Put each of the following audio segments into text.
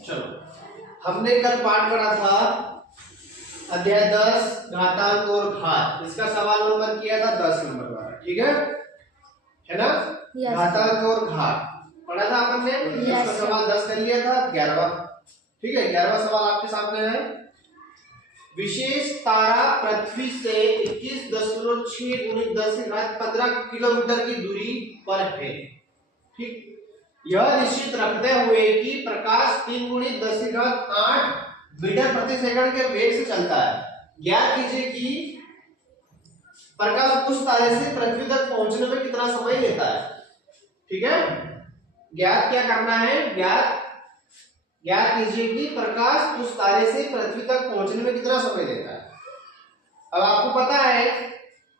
चलो, हमने कल पाठ पढ़ा था अध्याय 10 घातांक और घात। इसका सवाल नंबर किया था 10 नंबर वाला, ठीक है ना? घातांक और घात पढ़ा था अपन ने। इसका सवाल 10 कर लिया था। 11वां, ठीक है, 11वां सवाल आपके सामने है। विशेष तारा पृथ्वी से 21.6 × 10⁻15 किलोमीटर की दूरी पर है। ठीक, यह निश्चित रखते हुए कि प्रकाश 3 × 10⁸ मीटर प्रति सेकंड के वेग से चलता है। ज्ञात कीजिए कि प्रकाश उस तारे से पृथ्वी तक पहुंचने में कितना समय लेता है। ठीक है, ज्ञात क्या करना है? ज्ञात कीजिए कि प्रकाश उस तारे से पृथ्वी तक पहुंचने में कितना समय लेता है। अब आपको पता है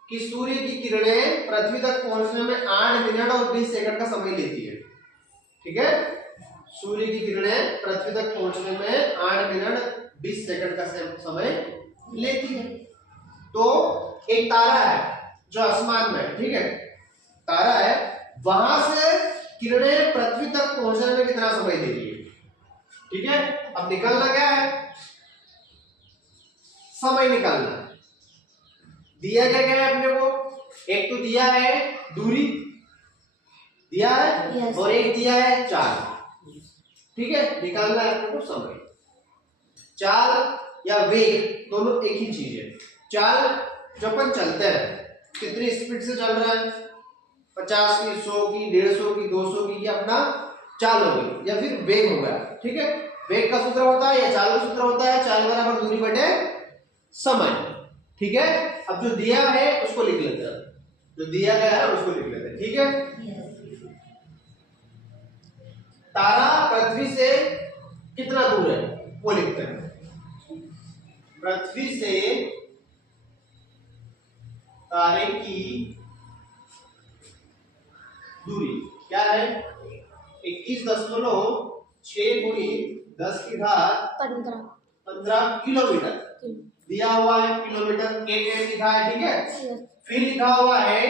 कि सूर्य की किरणें पृथ्वी तक पहुंचने में 8 मिनट और 20 सेकंड का समय लेती है। ठीक है, सूर्य की किरणें पृथ्वी तक पहुंचने में 8 मिनट 20 सेकंड का समय लेती है। तो एक तारा है जो आसमान में है, ठीक है, तारा है, वहां से किरणें पृथ्वी तक पहुंचने में कितना समय ले रही है। ठीक है, अब निकालना क्या है? समय निकालना। दिया क्या क्या है अपने को? एक तो दिया है दूरी, दिया है, और एक दिया है चाल। ठीक है, निकालना है अपने को समय। चाल या वेग दोनों एक ही चीज है। चाल जो अपन चलते हैं, कितनी स्पीड से चल रहा है, 50 की, 100 की, 150 की, 200 की, ये अपना चाल हो गई, या फिर वेग हो गया। ठीक है, वेग का सूत्र होता है या चाल का सूत्र होता है चाल बराबर दूरी बटे समय। ठीक है, अब जो दिया है उसको लिख लेते हैं, जो दिया गया है उसको लिख लेते हैं। ठीक है, तारा पृथ्वी से कितना दूर है वो लिखते हैं। पृथ्वी से तारे की दूरी क्या है? 21.6 × 10⁻15 किलोमीटर दिया हुआ है। किलोमीटर के लिखा है, ठीक है। फिर लिखा हुआ है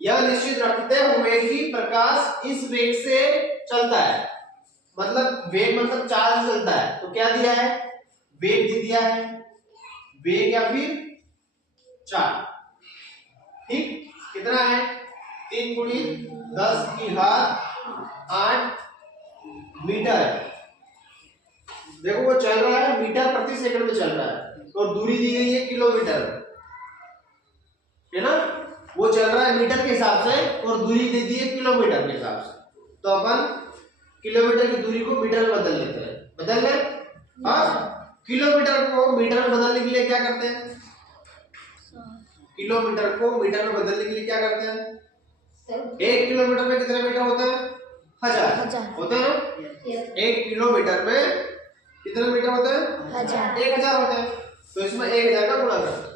यह निश्चित रखते हुए कि प्रकाश इस वेग से चलता है। मतलब वेग मतलब चाल से चलता है, तो क्या दिया है? वेग दे दिया है, वेग या फिर चाल। ठीक, कितना है? 3 × 10⁸ मीटर। देखो वो चल रहा है मीटर प्रति सेकंड में चल रहा है, और दूरी दी गई है किलोमीटर, है ना? वो चल रहा है मीटर के हिसाब से और दूरी दे दी है किलोमीटर के हिसाब से। तो अपन किलोमीटर की दूरी को मीटर में बदल लेते हैं। बदल ले? हाँ, किलोमीटर को मीटर में बदलने के लिए क्या करते हैं? किलोमीटर को मीटर में बदलने के लिए क्या करते हैं? 1 किलोमीटर में कितने मीटर होता है? 1000 होते हैं ना? 1 किलोमीटर में कितने मीटर होते हैं? 1000 होते हैं। तो इसमें 1000 का गुणा करते हैं।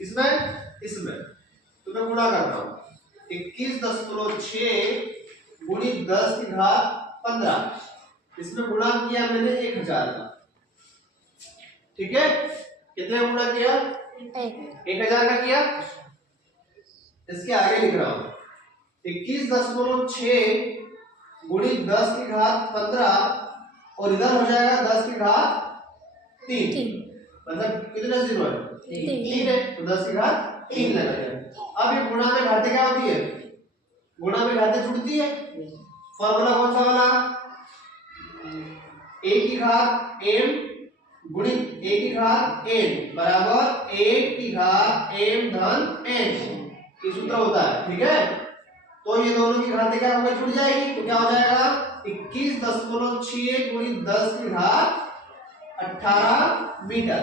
इसमें तो मैं गुणा करता हूँ। 21.6 × 10⁻15, इसमें गुणा किया मैंने 1000 का। ठीक है, कितने गुणा किया? 1000 का किया। इसके आगे लिख रहा हूं 21.6 × 10⁻15, और इधर हो जाएगा 10⁻3। मतलब कितने जीरो है? 3 है, तो 10⁻3 लगाया। अब ये गुणा में घाते क्या होती है? गुणा में घाते जुड़ती है। फॉर्मूला कौन सा वाला? a⁻m गुणित a⁻n बराबर a⁻m n, ये सूत्र होता है। ठीक है, तो ये दोनों की घाते क्या होगी? जुड़ जाएगी। तो क्या हो जाएगा? 21.6 × 10⁻18 मीटर।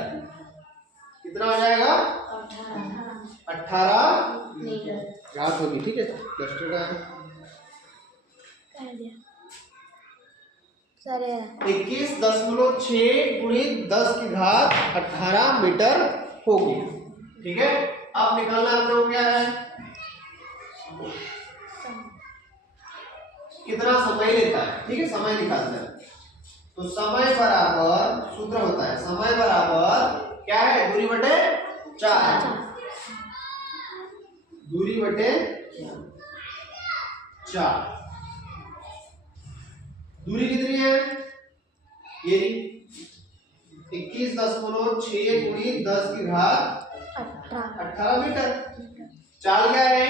कितना हो जाएगा? 18 मीटर घात होगी। ठीक है, 10 का 21.6 × 10⁻18 मीटर होगी। ठीक है, अब निकालना हम लोग क्या है? कितना समय लेता है। ठीक है, समय निकालना है। तो समय बराबर सूत्र होता है, समय बराबर क्या है? दूरी बटे 4, दूरी बटे 4। दूरी कितनी है? ये 21.6 गुणी 10 की घात 18 मीटर। चाल क्या है?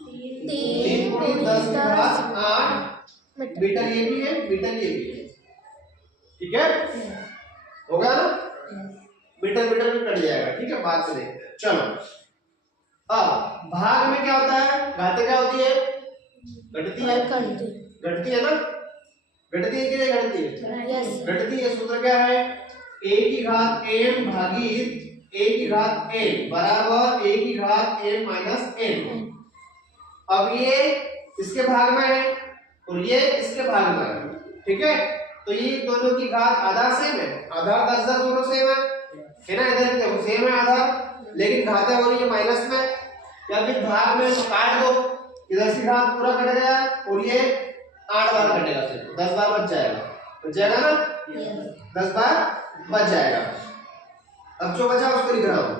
3 गुणी 10 की घात 8 मीटर। ये भी है, मीटर ये भी है। ठीक है, होगा ना? मीटर मीटर में कट जाएगा। ठीक है, बाद में देखते हैं। चलो, अब भाग में क्या होता है? घातें क्या होती है? घटती है, घटती है ना? घटती है कि नहीं घटती है? घटती है। सूत्र क्या है? a की घात m भागित a की घात n बराबर a की घात m माइनस n। अब ये इसके भाग में है और ये इसके भाग में है। ठीक है, तो ये दोनों की घात आधा सेम है, आधार 10 दोनों सेम है ना? इधर भी देखो सेम है आधार, लेकिन घातें हो रही है माइनस में या फिर भाग में, तो काट दो। इधर से घात पूरा कट गया और ये 8 बार कटेगा, सिर्फ 10 बार बच जाएगा। बच जाएगा ना? 10 बार बच जाएगा। अब जो बचा उसको लिख रहा हूं,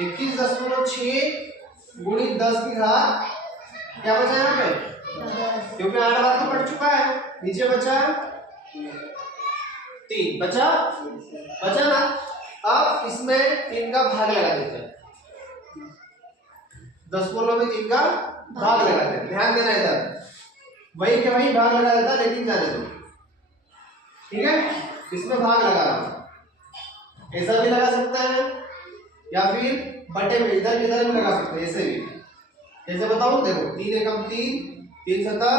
21.6 गुणी 10 की घात क्या बचा यहाँ पे? क्योंकि 8 बार तो कट चुका है। नीचे बचा 3, बचा ना? अब इसमें 3 का भाग लगा देते हैं। 10 में 3 का भाग लगाते हैं। ध्यान देना इधर, वही के वही भाग लगा देता, लेकिन जाने दो। ठीक है, इसमें भाग लगा रहा हूं। ऐसा भी लगा सकता है या फिर बटे में इधर किधर भी लगा सकते हैं, ऐसे भी। कैसे बताऊं? देखो 3 एकम 3, 3 सता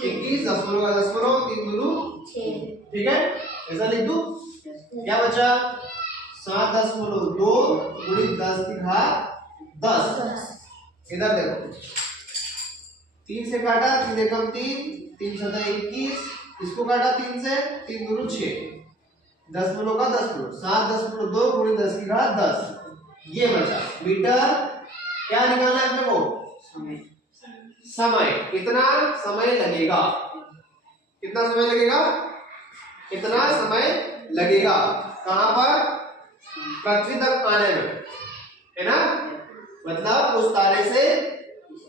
21, 10 का 10, 3 दूनी 6। ठीक है, ऐसा लिख दूं। क्या बचा? 7.2 गुणी 10 की घात 10। इधर देखो 3 से काटा, 3 एकम 3, 3 सता 21, इसको काटा 3 से, 3 दूनी 6, 10 का 10, 7.2 गुणी 10 की घात 10। ये बचा मीटर। क्या निकालना है अपने को? समय। कितना समय लगेगा? कितना समय लगेगा? कितना समय लगेगा? कहां पर? पृथ्वी तक आने में, है ना? मतलब उस तारे से,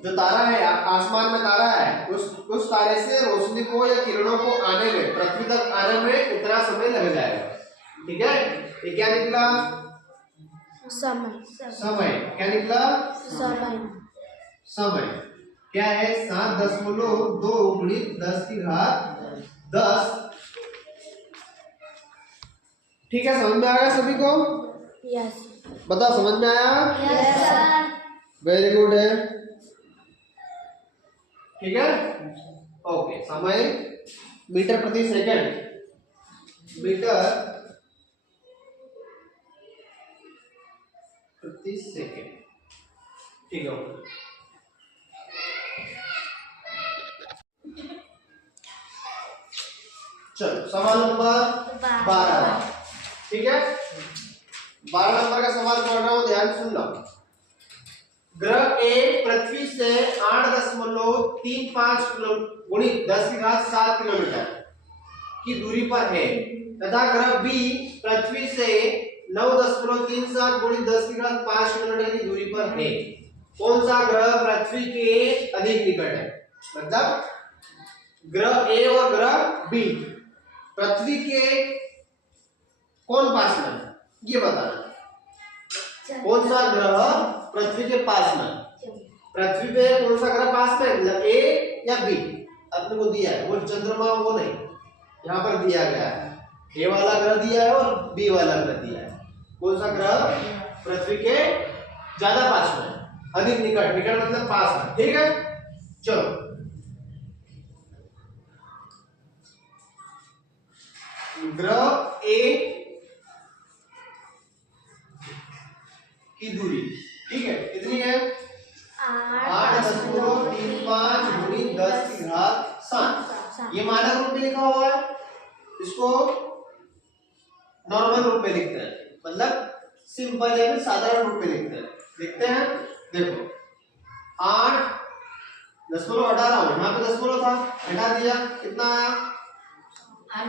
जो तारा है आसमान में तारा है, उस तारे से रोशनी को या किरणों को आने में, पृथ्वी तक आने में उतना समय लग जाएगा। ठीक है, ये क्या निकला? समय। क्या निकला? समय क्या है? 7.2 गुणी 10 की घात 10। ठीक है, समझ में आया सभी को? यस। बताओ, समझ में आया? Yes sir. वेरी गुड है। ठीक है, ओके। समय मीटर प्रति सेकंड, मीटर प्रति सेकंड। ठीक है, ओके। चलो, सवाल नंबर 12। ठीक है, 12 नंबर का सवाल पढ़ रहा हूं, ध्यान सुन लो। ग्रह ए पृथ्वी से 8.35 किलो गुणी 10 की घात 7 किलोमीटर की दूरी पर है तथा ग्रह बी पृथ्वी से 9.37 गुणी 10 की घात 5 किलोमीटर की दूरी पर है। कौन सा ग्रह पृथ्वी के अधिक निकट है? मतलब ग्रह ए और ग्रह बी पृथ्वी के कौन पास में है, ये बताना। कौन सा ग्रह पृथ्वी के पास में? पृथ्वी पे कौन सा ग्रह पास में? मतलब ए या बी? अपने को दिया है वो चंद्रमा, वो नहीं, यहाँ पर दिया गया है। ए वाला ग्रह दिया है और बी वाला ग्रह दिया है। कौन सा ग्रह पृथ्वी के ज्यादा पास में, अधिक निकट? निकट मतलब पास में। ठीक है, चलो। ग्रह ए की दूरी, ठीक है, कितनी है? 8.35 गुणी 10 की घात 7। ये मानक रूप में लिखा हुआ है, इसको नॉर्मल रूप में लिखते हैं, मतलब सिंपल या साधारण रूप में लिखते हैं। लिखते हैं, देखो 8 दशमलव हटा रहा हूं, यहाँ पे दशमलव था, हटा दिया, कितना आया?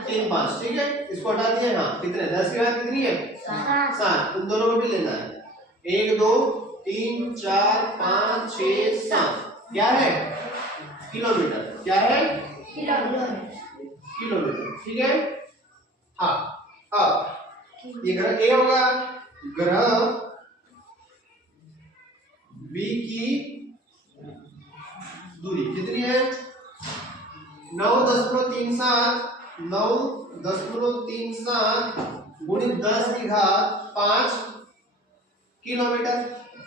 3.5। ठीक है, इसको हटा दिया। हाँ, कितने? 10 की घात कितनी है? 7। उन दोनों को भी लेना है। 1 2 3 4 5 6 क्या है? किलोमीटर। क्या है? किलोमीटर। ठीक है। हाँ, अब ये ग्रह ए होगा, ग्रह बी की दूरी कितनी है? 9.37 गुणित 10 की घात 5 किलोमीटर।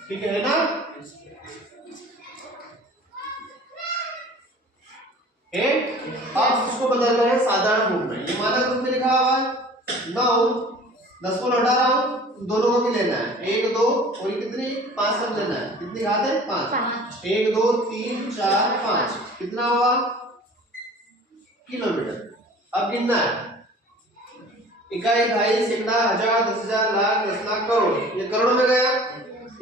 ठीक है ना? अब इसको बदल रहे हैं साधारण रूप में। ये मानक रूप में लिखा हुआ है 9, 10 को लौटा रहा हूं, दोनों को भी लेना है, 1 2 और ये कितनी 5 तक लेना है। कितनी घात है? 5। 1 2 3 4 5 कितना हुआ? किलोमीटर। अब गिनना है, इकाई, ढाई, सैकड़ा, हजार, 10,000, लाख, 10 लाख, करोड़। ये करोड़ में गया।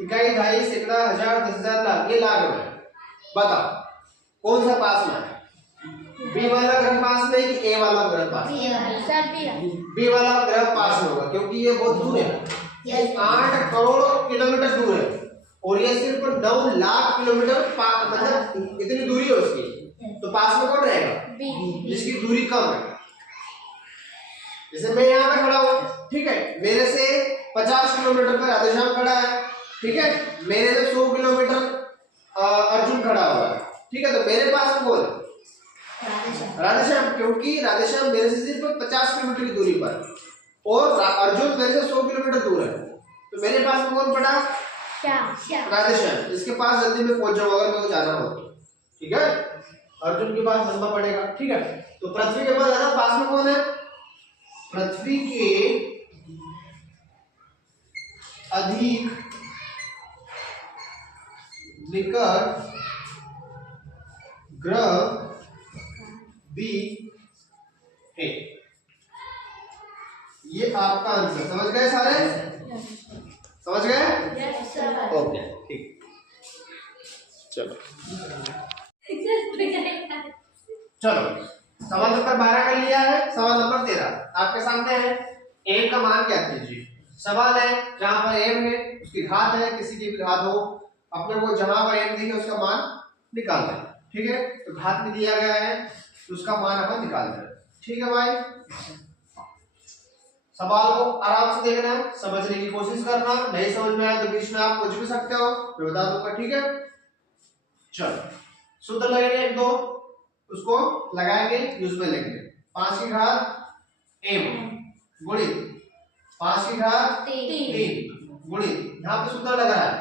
इकाई, ढाई, सैकड़ा, हजार, 10,000, लाख, ये लाख में। बताओ कौन सा पास में है? बी वाला ग्रह पास में कि ए वाला ग्रह पास? बी वाला ग्रह पास में होगा क्योंकि ये बहुत दूर है। 8 करोड़ किलोमीटर दूर है और ये सिर्फ 9 लाख किलोमीटर मतलब इतनी दूरी है उसकी, तो पास में कौन रहेगा? जिसकी दूरी कम है। जैसे मैं यहाँ पे खड़ा हूँ, ठीक है, मेरे से 50 किलोमीटर पर राधेश्याम खड़ा है, ठीक है, मेरे से 100 किलोमीटर अर्जुन खड़ा हुआ है, ठीक है, तो मेरे पास कौन? राधेश्याम, क्योंकि राधेश्याम मेरे से सिर्फ 50 किलोमीटर की दूरी पर और अर्जुन मेरे से 100 किलोमीटर दूर है, तो मेरे पास में कौन पड़ा? राधेश्याम। इसके पास जल्दी में पहुंच जाऊंगा अगर मेरे को जाना हो, ठीक है, अर्जुन के पास लंबा पड़ेगा, ठीक है। तो पृथ्वी के पास ज्यादा पास में कौन है? पृथ्वी के अधिक निकट ग्रह बी है। ये आपका आंसर। समझ गए सारे? समझ गए? ओके, ठीक। चलो सवाल नंबर 12 कर लिया है। सवाल नंबर 13 आपके सामने है। एम का मान क्या कीजिए। सवाल है जहां पर एम है उसकी घात है, किसी की भी घात हो, अपने को जहां पर एम दिखे उसका मान निकालना है, ठीक है। तो घात में दिया गया है तो उसका मान अपन निकालना है, ठीक है भाई। सवाल को आराम से देखना, समझने की कोशिश करना, नहीं समझ में आया तो बीच में आप पूछ भी सकते हो, मैं बता दूंगा, ठीक है। चलो सूत्र लगेंगे 1 2, उसको लगाएंगे, यूज में लेंगे। 5 की घात m गुणित 5 की घात 3 गुणित, यहाँ पे सूत्र लग रहा है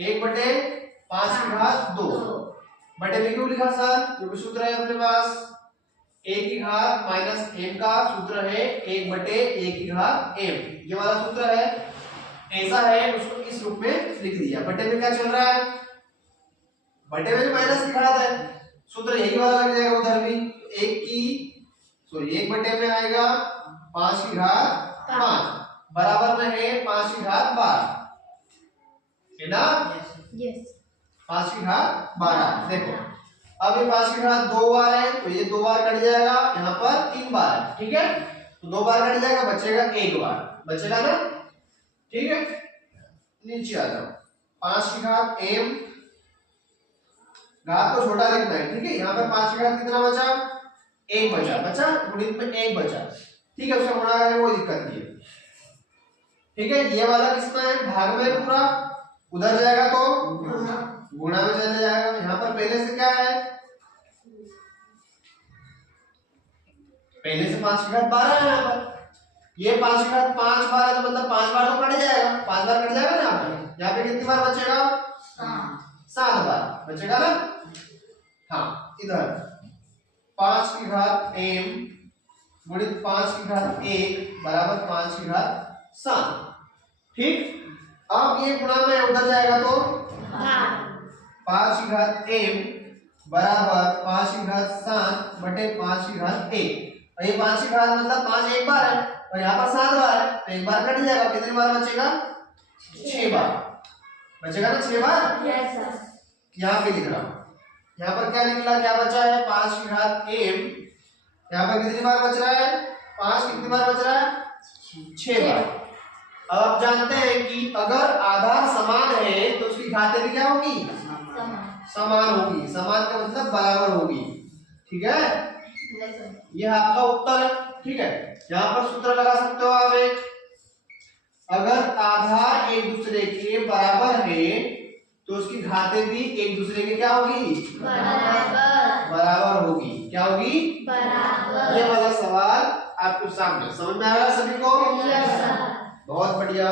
1/5 की घात 2 बटे में क्यों लिखा सर? क्योंकि सूत्र है अपने पास a की घात माइनस m का सूत्र है 1/a की घात m। ये वाला सूत्र है, ऐसा है, उसको इस रूप में लिख दिया। बटे में क्या चल रहा है? बटे में माइनस की घात है, सूत्र यही वाला लग जाएगा उधर भी। 1 बटे में आएगा 5 की घात 5 बराबर में है 5 की घात 12, है ना? 5 की घात 12। देखो अब ये 5 की घात 2 बार है तो ये 2 बार कट जाएगा, यहाँ पर 3 बार है, ठीक है। तो 2 बार कट जाएगा, बचेगा 1 बार, बचेगा ना, ठीक है। नीचे आ जाओ, 5 की घात m, घात को छोटा लिखना है, ठीक है। यहाँ पर 5 की घात कितना बचा? 1 बचा, गुणित में 1 बचा, ठीक है। उसका गुणा करें कोई दिक्कत नहीं है, ठीक है। ये वाला किसमें है? भाग में पूरा, उधर जाएगा तो गुणा में चले जाएगा। यहाँ पर पहले से क्या है? पहले से 5 की घात 12 है यहाँ पर। ये 5 की घात 5 बार है तो मतलब 5 बार तो कट जाएगा, 5 बार कट जाएगा ना यहाँ पे। यहाँ पे कितनी बार बचेगा? 7 बार बचेगा ना। हाँ, इधर 5 की घात m गुणित 5 की घात 1 बराबर 5 की घात 7, ठीक। अब ये गुणा में उधर जाएगा तो 5 की घात m बराबर 5 की घात 7 बटे 5 की घात 1। और ये 5 की घात मतलब 5 एक बार है और यहाँ पर 7 बार है तो 1 बार कट जाएगा, कितनी बार बचेगा? 6 बार बचेगा ना, 6 बार। यहाँ पे लिख रहा हूँ, यहाँ पर क्या निकला, क्या बचा है? 5 की घात m, यहाँ पर कितनी बार बच रहा है? 5 कितनी बार बच रहा है? 6 बार। अब आप जानते हैं कि अगर आधार समान है तो उसकी घातें भी क्या होगी? समान होगी। समान का मतलब बराबर होगी। ठीक है, ये आपका उत्तर है। ठीक है, यहाँ पर सूत्र लगा सकते हो आप एक, अगर आधार एक दूसरे के बराबर है तो उसकी घातें भी एक दूसरे के क्या होगी, बराबर होगी। क्या होगी, बराबर। ये वाला सवाल आपके सामने समझ में आया सभी को? बहुत बढ़िया।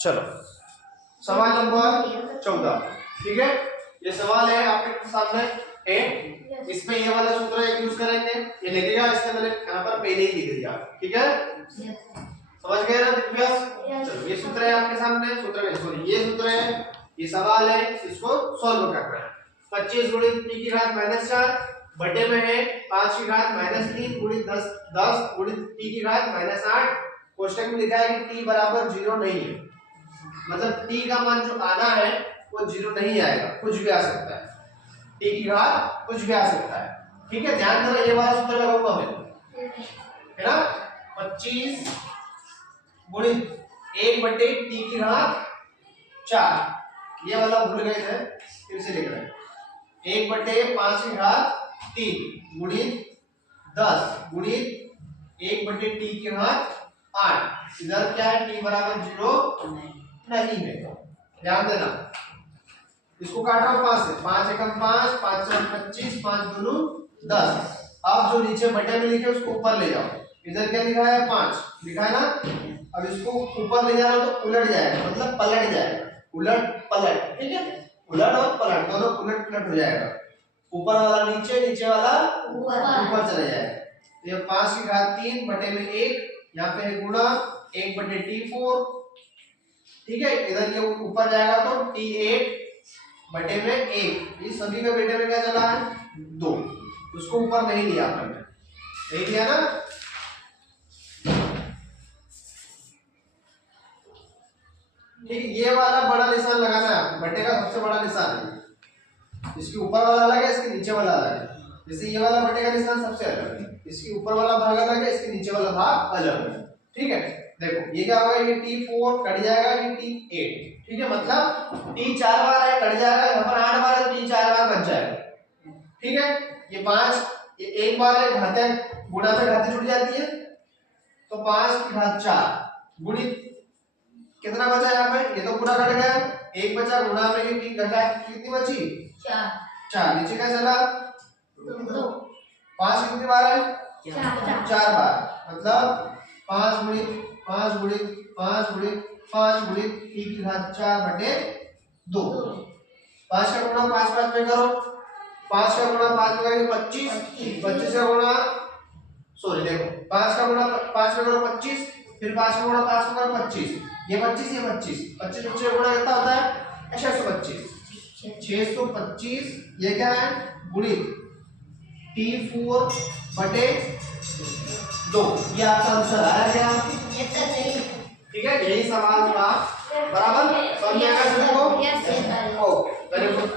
चलो सवाल नंबर 14। ठीक है, ये सवाल है आपके सामने है, इसमें ये वाला सूत्र एक यूज करेंगे। ये लिखेगा, इसके मैंने यहाँ पर पहले ही लिख दिया। ठीक है, समझ गए ना दिव्यास? चलो ये सूत्र है आपके सामने, सूत्र में सॉरी ये सूत्र है, ये सवाल है, इसको सॉल्व करना है। 25 गुणित t की घात -4 बटे में है 5 की घात -3 गुणित 10 गुणित t की घात -8। कोष्टक में लिखा है कि t बराबर 0 नहीं है, मतलब t का मान जो आना है वो 0 नहीं आएगा, कुछ भी आ सकता है। t की घात कुछ भी आ सकता है। ठीक है, ध्यान देना, ये वाला सूत्र लगाऊंगा मैं, है ना। 25 गुणित 1 बटे t की घात 4, ये वाला भूल गए थे, फिर से लिख रहे हैं। 1 बटे 5 की घात 3 गुणित 10 गुणित 1 बटे t की घात 8। इधर क्या है, t बराबर 0 नहीं है, ध्यान देना। इसको काट रहा हूं 5 से, 5 एकम 5, 5 चार 25, 5 दूनी 10। अब जो नीचे बटे में लिखे उसको ऊपर ले जाओ। इधर क्या लिखा है, 5 लिखा है ना। अब इसको ऊपर ले जाना तो उलट जाएगा, मतलब पलट जाएगा, उलट पलट। ठीक है, उलट और पलट दोनों उलट पलट हो जाएगा। ऊपर वाला नीचे, नीचे वाला ऊपर चला जाएगा। ये 5 की घात 3 बटे में 1, यहाँ पे है गुणा 1 बटे t4। ठीक है, इधर ये ऊपर जाएगा तो t8 बटे में 1। ये सभी का बेटे में क्या चला है, 2, उसको ऊपर नहीं लिया आपने, नहीं लिया ना। ठीक है, ये वाला बड़ा निशान लगाना है आपको, बटे का सबसे बड़ा निशान है। इसके ऊपर वाला अलग है, इसके नीचे वाला अलग है। जैसे ये वाला बटे का निशान सबसे अलग है, इसके ऊपर वाला भाग अलग है, इसके नीचे वाला भाग अलग है। ठीक है, देखो ये क्या होगा, ये t4 कट जाएगा, ये t8। ठीक है, मतलब t 4 बार है, कट जाएगा, यहाँ पर 8 बार है, t 4 बार बच जाएगा। ठीक है, ये 5 ये एक बार है, घातें गुणा से घातें जुड़ जाती है, तो 5 की घात 4 गुणित कितना बचा यहाँ पे, ये तो पूरा कट गया, 1 बचा, गुणा में ये t घटा कितनी बची, 4। नीचे क्या चला, 2। 5 कितनी बार है, 4 बार, मतलब 5 गुणित 5 गुणित 5 गुणित 5 गुणित t की घात 4 बटे 2। 5 का गुणा 5 5 में करो, 5 का गुणा 5 में करेंगे 25, 25 का गुणा सॉरी देखो 5 का गुणा 5 में करो 25, फिर 5 का गुणा 5 में करो 25, ये 25 ये 25, 25 25 का गुणा कितना होता है 625। 625 ये क्या है, गुणित t4 बटे 2। ये आपका आंसर आया क्या, ठीक है, यही सवाल था। बराबर समझ में आएगा सबको? Okay, very good.